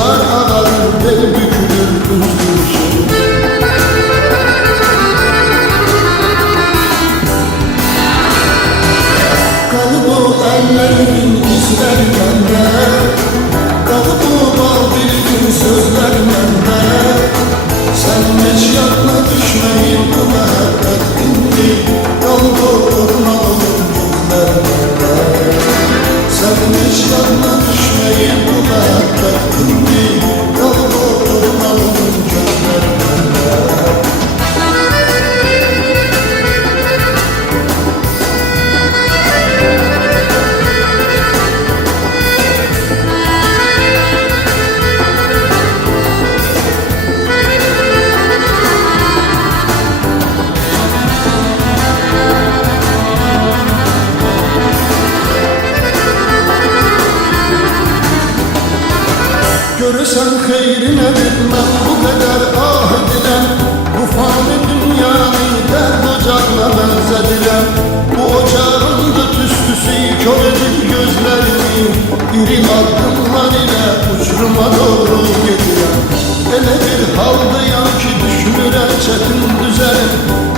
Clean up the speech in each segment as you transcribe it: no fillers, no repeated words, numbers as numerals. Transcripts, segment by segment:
sular ağarır, bel bükülür üzgün. Kalıb o ellerimin izleri bende, kalıb o Babil'in sözler bende. Senin hiç yanına düşmeyin bu mehabbet indi, kalıb o ormanın gözler bende. Senin hiç yanına düşmeyin bu mehabbet indi, kalıb o ormanın gözler bende. Görürsen hayrine bilmem bu kadar ah edilen, bu fani dünyanı dert ocağına benzedilen. Bu ocağın da tüstüsü kör edip gözlerimi, iri adımlar ile uçuruma doğru gidilen. Öyle bir haldayam ki düşünürem çetin düzelim,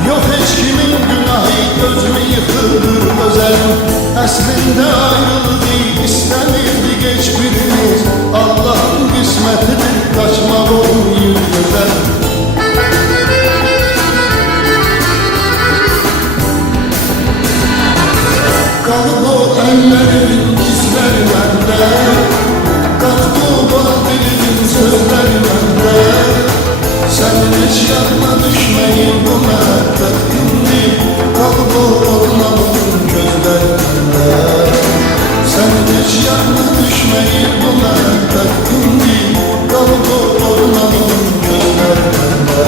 yok hiç kimin günahı gözümü yıkılır özelim. Əslində ayrılığı istemirdik hiçbirimiz, Allah'ın kısmetidir kaçmak olmuyor güzel. Kalıb o ellerimin izleri bende, kalıb o Babil'in sözleri bende. Senin hiç yanına düşmeyin bu mehabbet indi, kalıb o ormanın gözleri bende. Senin hiç yanına düşmeyin bu mehabbet indi, kalıb o ormanın gözleri bende.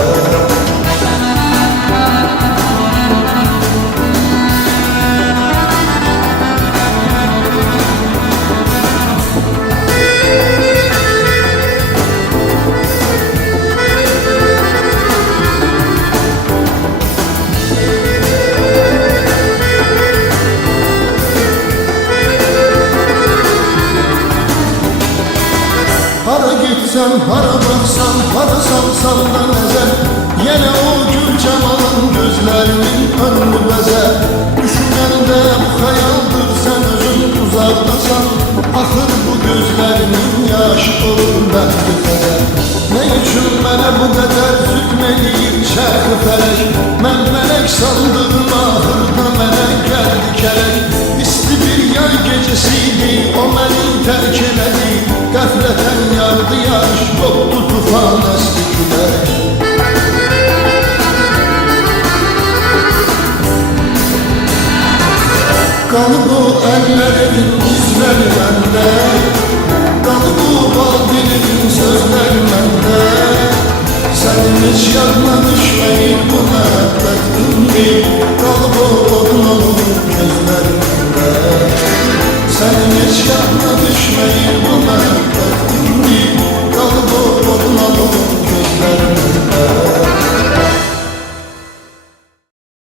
Hara gitsem, hara baksam, hara salsam da nezer, yine o gül cemalın gözlerimin önünü bezer. Düşünende bu hayaldır, sen özün uzaktasan, ahır bu gözlerimin yaşı olur belki kader. Ne için bana bu kadar zülmediyim çarkı felek, ben melek sandığım ahırda melek geldi kelek. İsti bir yay gecesiydi, o beni terk eledi, gafleten yağdı yaş, koptu tufan esti külek. Kalıb o ellerimin izleri bende, kalıb o Babil'in sözleri bende. Senin hiç yanına